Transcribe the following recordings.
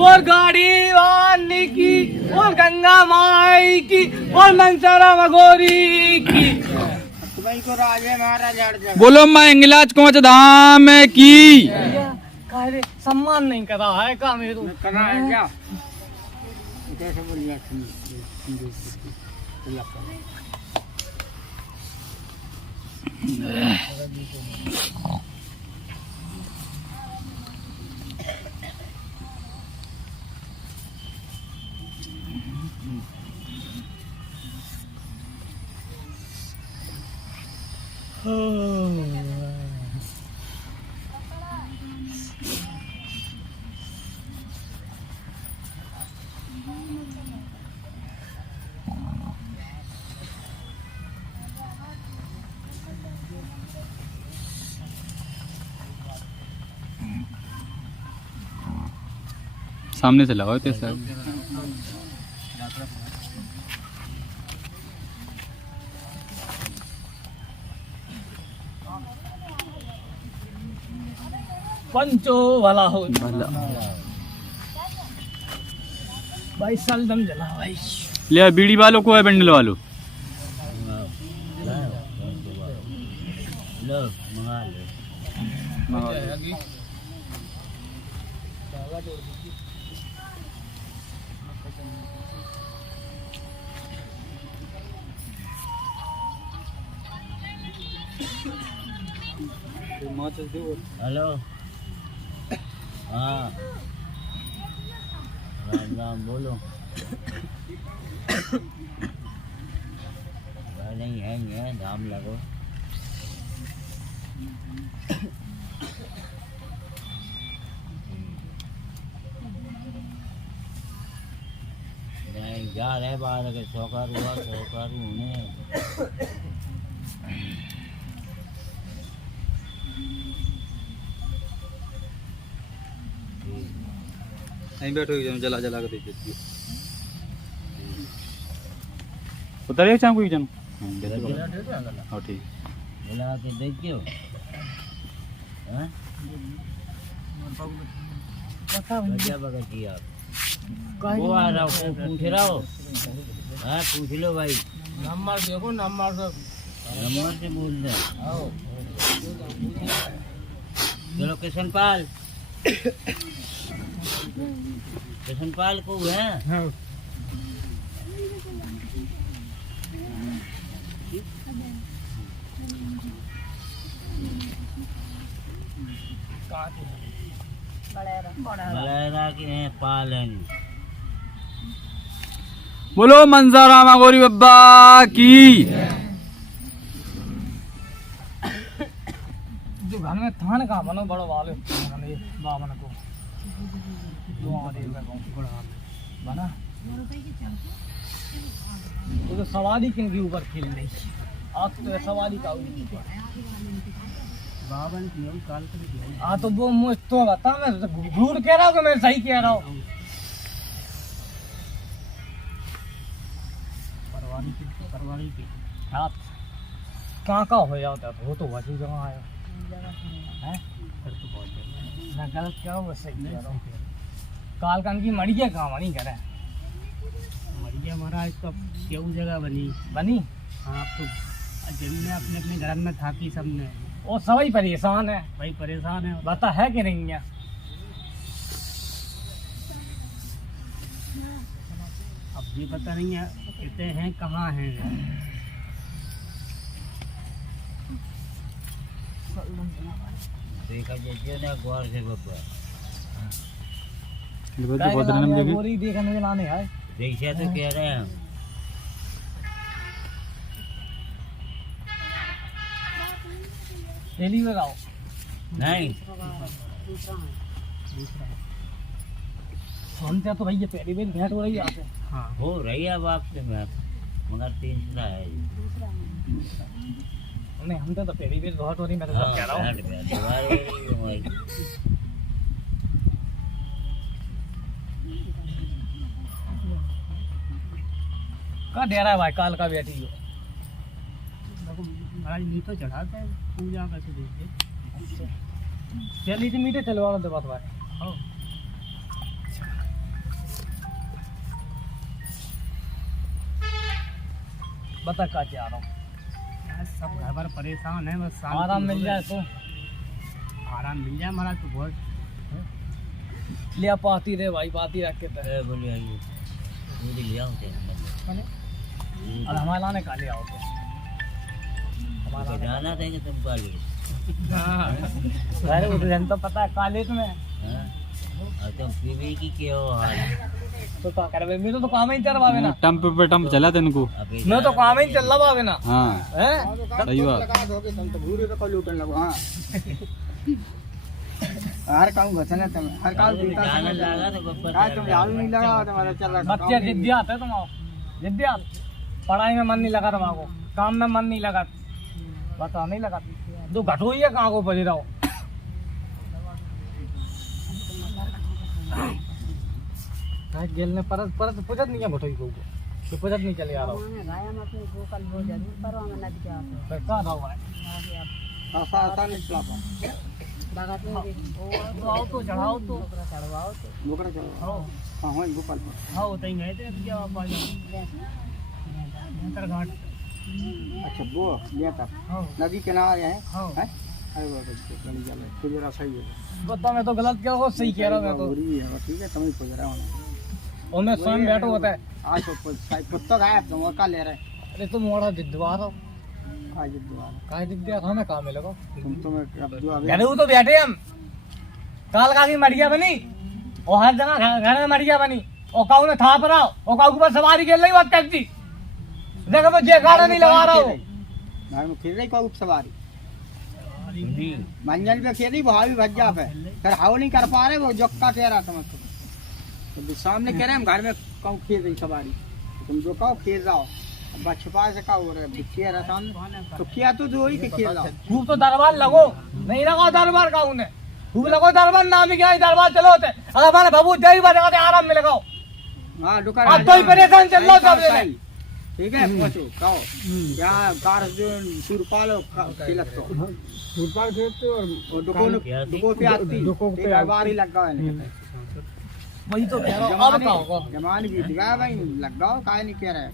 और गाड़ी वाली की और गंगा माई की और मंसारा मगोरी की। को राजे महाराज बोलो मंगलाज कोच धाम की। सम्मान नहीं करा है का मेरे करा है क्या? कैसे बोलिए सामने से लगाओ तो सर। पंचो भला हो भला भाई सलदम जला भाई। ले बीड़ी वालों को है बंडल वालों। हेलो हाँ राम राम बोलो। नहीं है दाम लगो। नहीं जा रहे बाहर के सौकार हुआ सौकार होने। नहीं बैठो जला जला कर देखिए उतर चाहूँ कोई जन। हाँ ठीक जला के देखियो। क्या बगती आप वो आ रहा हो पूछ रहा हो। हाँ पूछ लो भाई नंबर देखो नंबर से बोल दे। चलो किशनपाल किशनपाल को है। हाँ। बलेरा के हैं पालन। बोलो मंसारा मगोरी बाबा की। जो घर में थान का बनो बड़ो वाले बावन को बना तो सवारी किन के ऊपर खेल रही। आज तो सवारी का बावन की काल हाँ तो वो मुझे तो बता मैं झूठ कह रहा हूँ कि मैं सही कह रहा हूँ। परवारी की हाथ कहाँ हो जाता है वो तो वजू जमा आया है। मैं गलत कह रहा हूँ सही कह रहा हूँ। काल कान की मड़िया कहाँ बनी करे मड़िया महाराज तो क्यों जगह बनी। हाँ तो जमीन अपने अपने घर में था कि सबने वो सभी परेशान है भाई परेशान है बता है कि नहीं है। अब ये पता नहीं है कहते हैं कहाँ हैं। देखा जाइए ना गौर से बाबा गोरी देखने में लाने है देखिए तो कह रहे हैं। डेली लगाओ नहीं सुनते तो भैया पहली बार भेंट हो रही है आपसे। हाँ हो रही है अब आपसे मैं मगर तीसरा है नहीं हम तो पहली बार बहुत हो रही मैं तो कह रहा हूँ। का डेरा है भाई काल का बैठी हो महाराज मीठो चढ़ाते हैं पूजा कैसे देखिए चलिए मीठे चलवा दो बात भाई। बता क्या चाह रहा हूँ। सब घर पर परेशान है, बस शांति आराम मिल हो जाए तो आराम मिल जाए महाराज तो बहुत। लिया पाती रे भाई, पाती रख के ए बोलिए आइए दूध लिया होते और हमारे लाने का ले आओ तो हमारा जाना देंगे तुम काली। अरे उधर तो पता है काले तुम्हें और तुम पीवी की क्या हो हाल तो क्या करे, मेरे तो काम ही चल पावे ना, टम्प पे टम्प चला तेन को। अभी मैं तो काम ही चल पावे ना हाँ हैं। सही बात। हर काम घसना तुम हर काम जाना लगा तो गप्पा तुम याद नहीं लगा तुम्हारा चल रहा बच्चे जिद्दियात है तुम्हारा, जिद्दियात। पढ़ाई में मन नहीं लगा तुम्हारा, काम में मन नहीं लगा, बता नहीं लगा तो घटो ही है कहाँ को बजे रहो। जेल ने परत परत पुजत नहीं है भटोई को तो पुजत नहीं चले आ रहा हूँ। फिर कहाँ था हुआ है आसान निकला तो आओ तो चढ़ाओ तो बोकरा चलो हाँ हां हां गोपाल हाँ उतई गए थे क्या आप आ जाओ घाट। अच्छा वो लिया था हाँ नदी किनारे है हाँ हैं अरे वो बड़ी जल है जरा सही है बता, मैं तो गलत कह रहा हूँ, सही कह रहा हूँ मैं तो। बुरी है ठीक है तुम ही पूछ रहा हूं और मैं स्वयं बैठो होता है। आज तो कुत्ता गायब तुम का ले रहे अरे तुम मोड़ा जिद्दवा रहो, आज दुआ काहे जिद्दिया हमें काम मिलेगा। तुम तो अब जो घर तो बैठे हम, काल का की मड़िया बनी और हर जगह घर में मड़िया बनी और काऊ ने थाप रहा और काऊ के ऊपर सवारी खेल रही बात करती देखो मैं जे गाना नहीं लगा रहा हूँ। घर में खेल रही को सवारी मंजल पे खेली भाभी भज्जा पे फिर हाउ नहीं कर पा रहे वो जोक्का कह रहा समझ तो सामने कह रहे हम घर में कौन खेल रही सवारी तुम जो कहो खेल रहा हो अब छुपा से का हो रहा है कह रहा सामने तो क्या तो जो ही के खेल रहा हो खूब तो दरबार लगो नहीं लगा दरबार का उन्हें खूब लगो दरबार नाम ही क्या है, दरबार चलो होते अगर हमारे बाबू जय बजाते आराम में लगाओ। हाँ दुकान अब तो ही परेशान चल रहा सब जने। ठीक है पहुंचो कहो यहाँ कार जो सुरपालो खिलत तो सुरपाल खेलते और दुकान पे आती दुकान बारी लगा है वही तो कह रहा हूँ, अब का होगा जमान भी दिखाया भाई लग जाओ काहे नहीं कह रहे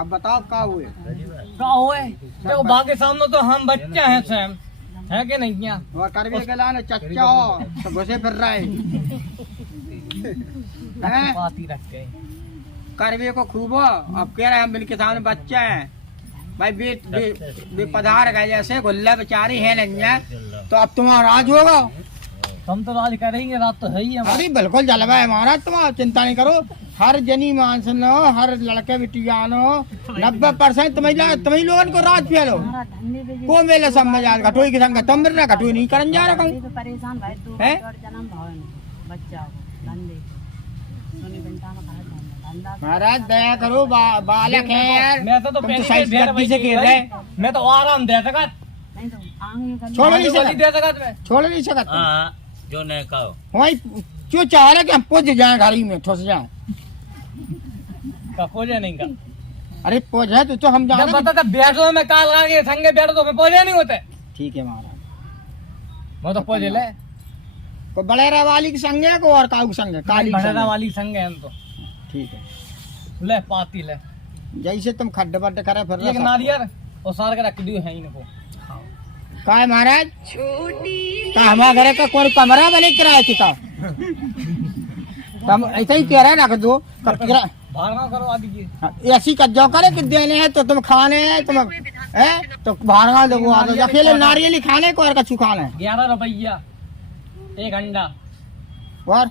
अब बताओ क्या हुए का होए देखो बाकी सामने तो हम बच्चे हैं स्वयं है कि नहीं क्या और करवे के लाने चच्चा हो तो घुसे फिर रहा है बात ही रखते हैं करवे को खूब हो अब कह रहे हैं हम इनके सामने बच्चे हैं भाई बे पधार गए जैसे गुल्ला बेचारी है नहीं तो अब तुम्हारा राज होगा हम तो राज करेंगे, रात तो है ही हमारी। अरे बिल्कुल जलवा है महाराज तुम चिंता नहीं करो हर जनी मानस नो हर लड़के बिटियानो 90% तुम्हें लोगों को राज पियालो को मेले सब मजा घटोई के संग तुम मेरे घटोई नहीं करन जा रहा हूं परेशान भाई दो हैं? जन्म भवन बच्चा को धंधे सोनी घंटा में धंधा महाराज दया करो बालक है यार मैं तो तुम पहले सही ही गद्दी से खेल रहे मैं तो आराम दे सका नहीं तो आंगे कर छोड़ नहीं गोली दे सकत सका मैं छोड़ नहीं सकत हाँ जो नहीं कहो वही क्यों चाह रहे कि हम पुज जाए गाड़ी में ठुस जाए का खोजे नहीं का अरे पुज है तो हम जब जाने बता था बैठो मैं काल आगे संगे बैठो तो मैं पहुंचे नहीं होते ठीक है महाराज मैं तो पहुंचे ले को बड़ेरा वाली के संगे को और काऊ के संगे काली के भड़ेरा संगे। वाली संगे हम तो ठीक है ले पाती ले जैसे तुम खड्डे बड्डे करे फिर एक नारियल और सार के रख दियो है इनको का है महाराज का हमारे घरे का कोई कमरा बने किराए की का हम ऐसे ही कह रहे रख दो भागना करवा दीजिए ऐसी कज्जो करे कि देने हैं तो तुम खाने हैं तुम है तो भाड़गा दो अकेले नारियल ही खाने को और कछु खाना है 11 रुपया एक अंडा और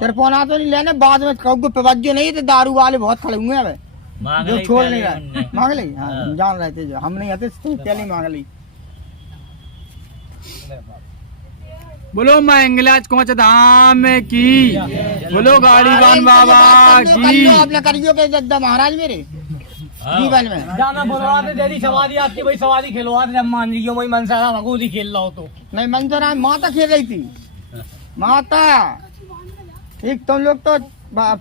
तेरे पोना तो नहीं लेने बाद में कहो तवज्जो नहीं तो दारू वाले बहुत खड़े हुए हैं मांग जो ली छोड़ पहले नहीं रहे उनने। मांग ली हाँ हम जान रहे थे जो हम नहीं आते तो पहले ही मांग ली बोलो मंगलाज कोच धाम की, बोलो गाड़ी बान बाबा की। अपने करियो के जद्दा महाराज मेरे हाँ। जीवन में जाना बोलवा दे तेरी सवारी आपकी भाई सवारी खेलवा दे जब मान लीजिए वही मनसारा भगोरी खेल रहा हो तो नहीं मंजरा माता खेल रही थी माता ठीक तुम लोग तो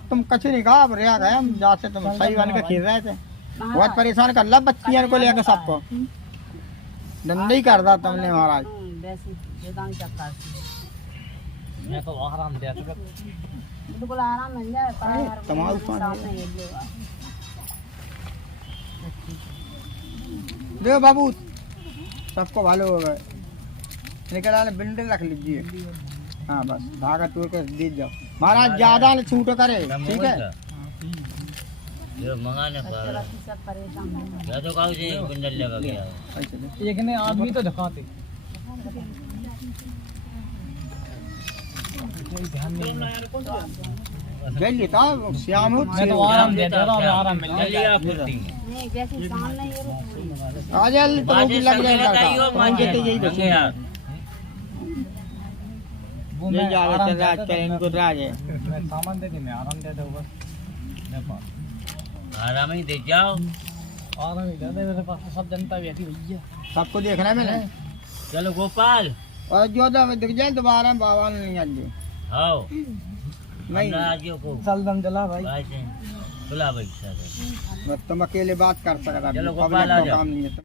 तुम कछु नहीं कहा रिया गए हम जाते तुम सही बन के खेल रहे थे बहुत परेशान कर ला बच्चियों को लेकर सबको डंडा ही कर रहा तुमने महाराज वैसे वेदांत चक्कर मैं तो आराम दे सका बिल्कुल आराम मिल जाए तुम्हारे सामने एक लोग देखो बाबू सबको भालो हो गए निकल आने बिंडल रख लीजिए हाँ बस धागा तोड़ कर दे जाओ महाराज ज्यादा न छूट करे ठीक है ये मंगाने पर सब परेशान हैं। या तो काऊ जी बंडल लगा गया ऐसे दे। एक ने आदमी तो दिखाते कोई ध्यान नहीं जल लेता श्याम हो मैं तो आराम दे रहा हूँ आराम मिल चलिए जाएगा आप फुर्ती नहीं वैसे सामने ये रुक आजल तो वो भी लग जाएगा बताइयो मुझे तो यही बचे यार वो ले मैं जा आराम रहे राज देता करें था, इनको राज है मैं सामान दे मैं आराम दे दूँ बस मेरे पास आराम ही दे जाओ आराम ही दे दे मेरे पास सब जनता बैठी हुई है सबको देखना है मैंने चलो गोपाल और जो दिख जाए दोबारा बाबा ने नहीं आज आओ नहीं राजियों को सलदम जला भाई भाई से बुला भाई सर बस तुम अकेले बात कर सकता चलो पब्लिक गोपाल आ को जाओ। काम नहीं है